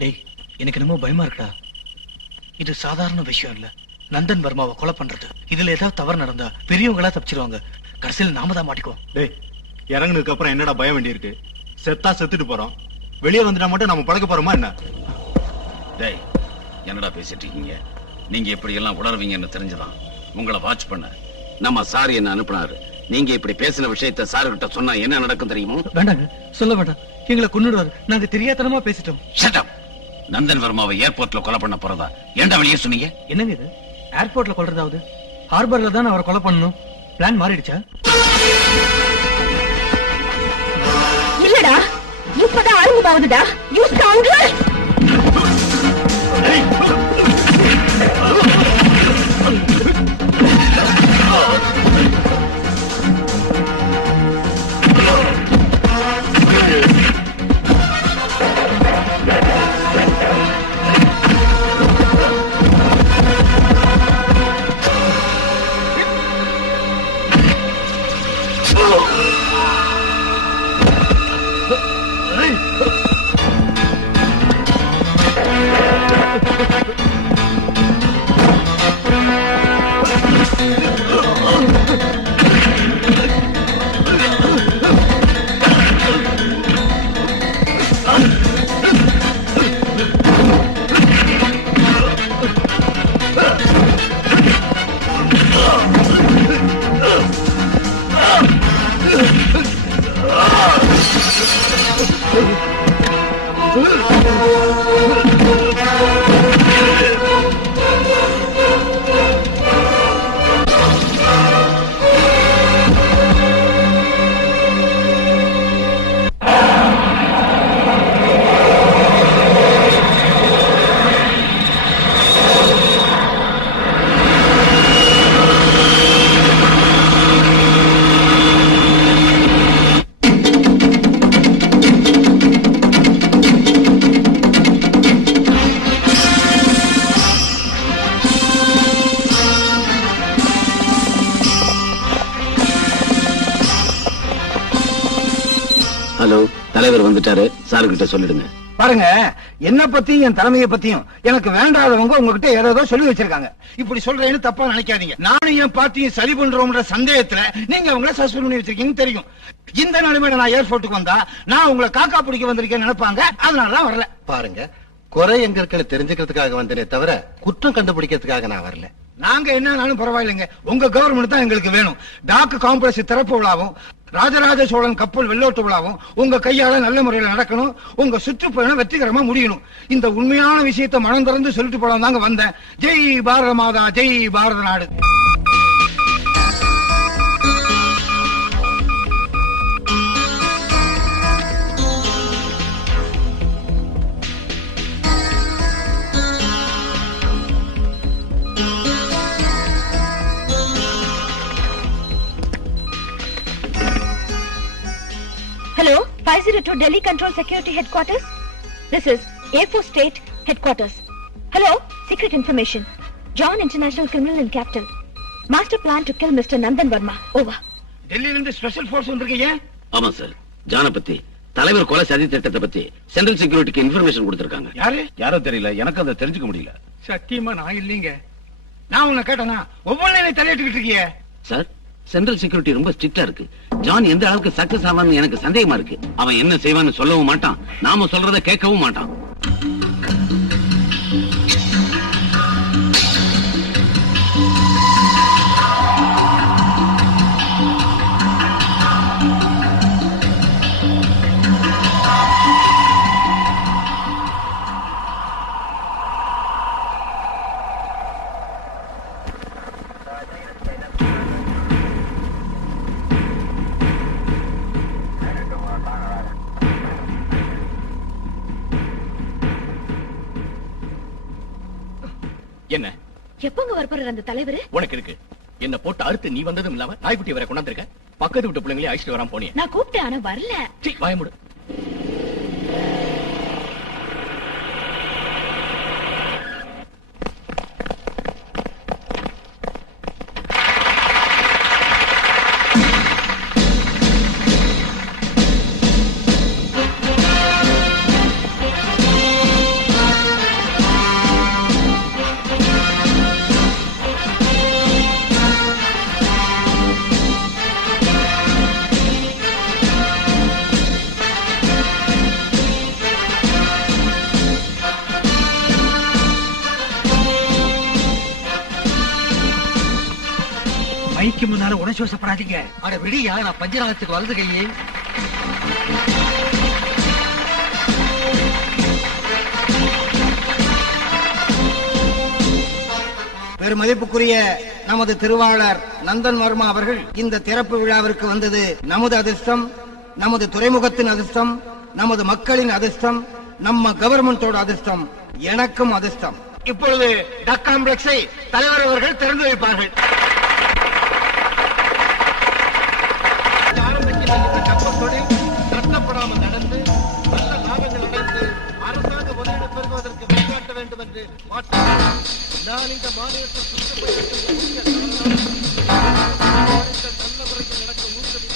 டேய், எனக்கு என்னமோ பயமா இருக்குடா. இது சாதாரண விஷயம் இல்ல. நந்தன் வர்மாவை கொலை பண்றது. இதுல ஏதாவது தவறு நடந்தா பெரியவங்களா தப்பிச்சிருவாங்க. கடைசியில் நாம தான் மாட்டிக்குவோம். டேய், இறங்குனதுக்கு அப்புறம் என்னடா பயம் வேண்டி இருக்கு? செத்தா செத்துட்டு போறோம். வெளியே வந்துட்டா மட்டும் நம்ம பழக்க போறோமா என்ன? டேய், என்னடா பேசிட்டு இருக்கீங்க? நீங்க இப்படி எல்லாம் உணர்வீங்கன்னு தெரிஞ்சுதான் உங்களை வாட்ச் பண்ண நம்ம சார் என்ன அனுப்புனாரு. நீங்க இப்படி பேசின விஷயத்த சாரு கிட்ட சொன்னா என்ன நடக்கும் தெரியுமோ? வேண்டாங்க, சொல்ல வேண்டாம். எங்களை கொன்னுடுவாரு. நாங்க தெரியாதனமா பேசிட்டோம். Shut up. நந்தன் வர்மாவை ஏர்போர்ட்ல கொலை பண்ண போறதா ஏன்டா வெளியே சொன்னீங்க? என்னங்க இது? ஏர்போர்ட்ல கொல்றதாவது? ஹார்பர்ல தான் அவரை கொலை பண்ணணும். பிளான் மாறிடுச்சா? இல்லடா, இப்பதான் ஆரம்பமாகுதுடா. யூ ஸ்கவுண்டர்! தலைவர் வந்துட்டாரு, சாரு கிட்ட சொல்லிடுங்க. பாருங்க, என்ன பத்தியும் என் தலைமையை பத்தியும் எனக்கு வேண்டாதவங்க உங்ககிட்ட ஏதோ சொல்லி வச்சிருக்காங்க. இப்படி சொல்றேன்னு தப்பா நினைக்காதீங்க. நானும் என் பார்ட்டியும் சரி பண்றோம்ன்ற சந்தேகத்துல நீங்க அவங்கள சஸ்பெண்ட் பண்ணி வச்சிருக்கீங்கன்னு தெரியும். இந்த நிலைமையில நான் ஏர்போர்ட்டுக்கு வந்தா நான் உங்களை காக்கா பிடிக்க வந்திருக்கேன்னு நினைப்பாங்க. அதனாலதான் வரல. பாருங்க, குறை எங்க இருக்குன்னு தெரிஞ்சுக்கிறதுக்காக வந்தேனே தவிர குற்றம் கண்டுபிடிக்கிறதுக்காக நான் வரல. நாங்க என்னன்னாலும் பரவாயில்லைங்க, உங்க கவர்மெண்ட் தான் எங்களுக்கு வேணும். டாக் காம்ப்ளெக்ஸ் திறப்பு விழாவும் ராஜராஜ சோழன் கப்பல் வெள்ளோட்டு விழாவும் உங்க கையால நல்ல முறையில் நடக்கணும். உங்க சுற்றுப்பயணம் வெற்றிகரமா முடியணும். இந்த உண்மையான விஷயத்தை மனம் திறந்து சொல்லிட்டு போலாம் தாங்க வந்தேன். ஜெய் பாரத மாதா, ஜெய் பாரத நாடு. Hello, 502 Delhi Control Security Headquarters. This is A4 State Headquarters. Hello, secret information. John International Criminal in Capital. Master plan to kill Mr. Nandan Verma. Over. டெல்லியில இருந்து ஸ்பெஷல் ஃபோர்ஸ் வந்திருக்கீங்க? ஆமா சார். ஜான பத்தி, தலைவர் கொலை சதி திட்டத்தை பத்தி சென்ட்ரல் செக்யூரிட்டிக்கு இன்ஃபர்மேஷன் கொடுத்திருக்காங்க. யாரோ தெரியல, எனக்கு அதை தெரிஞ்சுக்க முடியல. சத்தியமா நான் இல்லீங்க. நான் உன்னை கேட்டனா ஒவ்வொன்றையும் தலையிட்டுக்கிட்டு இருக்கியே. சார், சென்ட்ரல் செக்யூரிட்டி ரொம்ப ஸ்ட்ரிக்டா இருக்கு. ஜான் எந்த அளவுக்கு சக்சஸ் ஆவான்னு எனக்கு சந்தேகமா இருக்கு. அவன் என்ன செய்வான்னு சொல்லவும் மாட்டான், நாம சொல்றத கேட்கவும் மாட்டான். என்ன எப்பங்க வரப்போறாரு அந்த தலைவர்? உனக்கு இருக்கு. என்ன போட்டு அறுத்து நீ வந்ததும் இல்லாம நாய்க்குட்டி வர கொண்டாந்துருக்க. பக்கத்து விட்டு பிள்ளைங்களே அழைச்சிட்டு வராம போனீங்க. நான் கூப்பிட்டேன், ஆனா வரல. வாயமுடு. விதிக்கு முன்னால உணர்ச்சி வசப்படாதீங்க. அட விடியா, நான் பஞ்சநாதத்துக்கு வலது கையே. பெருமதிப்புக்குரிய நமது திருவாளர் நந்தன் வர்மா அவர்கள் இந்த திறப்பு விழாவிற்கு வந்தது நமது அதிர்ஷ்டம், நமது துறைமுகத்தின் அதிர்ஷ்டம், நமது மக்களின் அதிர்ஷ்டம், நம்ம கவர்மெண்டோட அதிர்ஷ்டம், எனக்கும் அதிர்ஷ்டம். இப்பொழுது டக் காம்ப்ளெக்ஸை தலைவர் அவர்கள் திறந்து வைப்பார்கள். கஷ்டப்படாமல் நடந்து நல்ல லாபங்கள் அடைந்து அரசாங்க முதலீடு பெறுவதற்கு வழிகாட்ட வேண்டும் என்று நான் இந்த மாநிலத்தில் நல்ல முறையில் நடக்க ஊக்குவித்து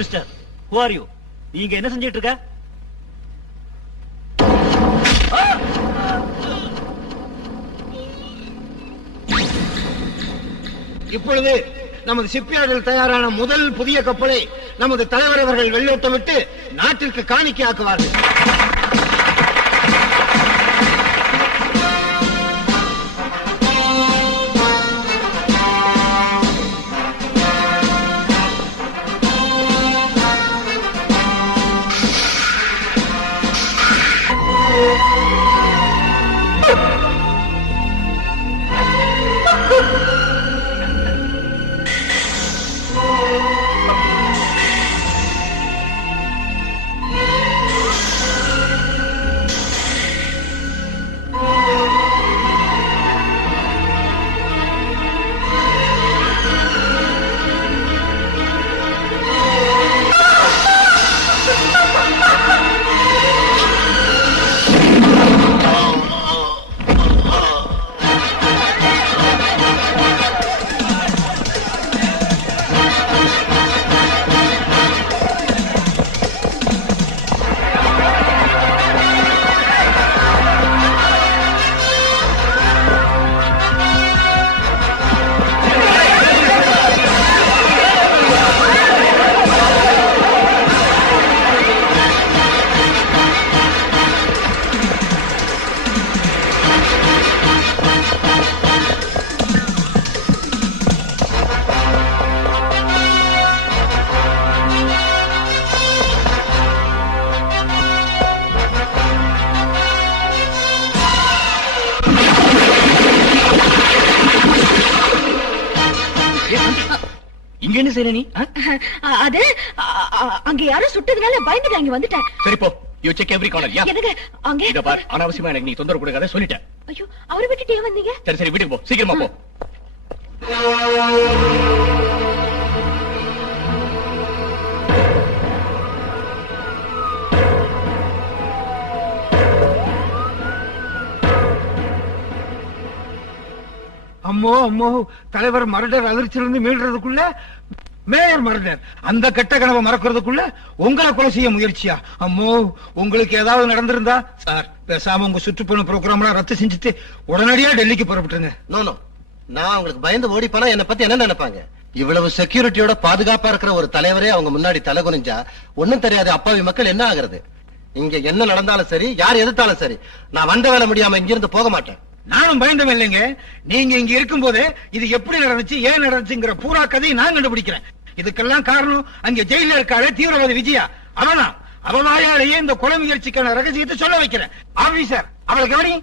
மிஸ்டர், who are you? நீங்க என்ன செஞ்சிட்டு இருக்க? இப்பொழுது நமது ஷிப்யார்டில் தயாரான முதல் புதிய கப்பலை நமது தலைவர் அவர்கள் வெள்ளோட்டமிட்டு நாட்டிற்கு காணிக்கையாக்குவார்கள். இங்க என்ன செய்யற நீ? அது அங்க யாரும் சுட்டதுனால பயந்துட்டு அங்க வந்துட்டேன். சரி போ, யூ செக் எவ்ரி கார்னர். யா எனக்கு அங்க இத பார், அனாவசியமா எனக்கு நீ தொந்தரவு கொடுக்காத சொல்லிட்டேன். ஐயோ, அவரை விட்டுட்டு ஏன் வந்தீங்க? சரி சரி, வீட்டுக்கு போ, சீக்கிரமா போ. அம்மோ அம்மோ, தலைவர் மர்டர் அதிர்ச்சியிலிருந்து மீள்றதுக்குள்ள மேயர் மர்டர், அந்த கெட்ட கனவை மறக்கிறதுக்குள்ள உங்களை கொலை செய்ய முயற்சியா? அம்மோ, உங்களுக்கு ஏதாவது நடந்திருந்தா சார் பேசாம உங்க சுற்றுப்பயண ப்ரோக்ராம் ரத்து செஞ்சுட்டு உடனடியா டெல்லிக்கு புறப்பட்டுருங்க. நோ, நான் உங்களுக்கு பயந்து ஓடி போனா என்ன பத்தி என்ன நினைப்பாங்க? இவ்வளவு செக்யூரிட்டியோட பாதுகாப்பா இருக்கிற ஒரு தலைவரே அவங்க முன்னாடி தலை குனிஞ்சா ஒண்ணும் தெரியாது அப்பாவி மக்கள் என்ன ஆகுறது? இங்க என்ன நடந்தாலும் சரி, யார் எதிர்த்தாலும் சரி, நான் வந்த வேலை முடியாம இங்கிருந்து போக மாட்டேன். நானும் பயந்தம் இல்லைங்க. நீங்க இங்க இருக்கும் போதே இது எப்படி நடந்துச்சு, ஏன் நடந்துச்சுங்கிற பூரா கதையை நான் கண்டுபிடிக்கிறேன். இதுக்கெல்லாம் காரணம் அங்க ஜெயில இருக்காளே தீவிரவாதி விஜயா, அவனா அவனாலேயே இந்த கொலை முயற்சிக்கான ரகசியத்தை சொல்ல வைக்கிறேன். ஆபீசர், அவளை கவனி.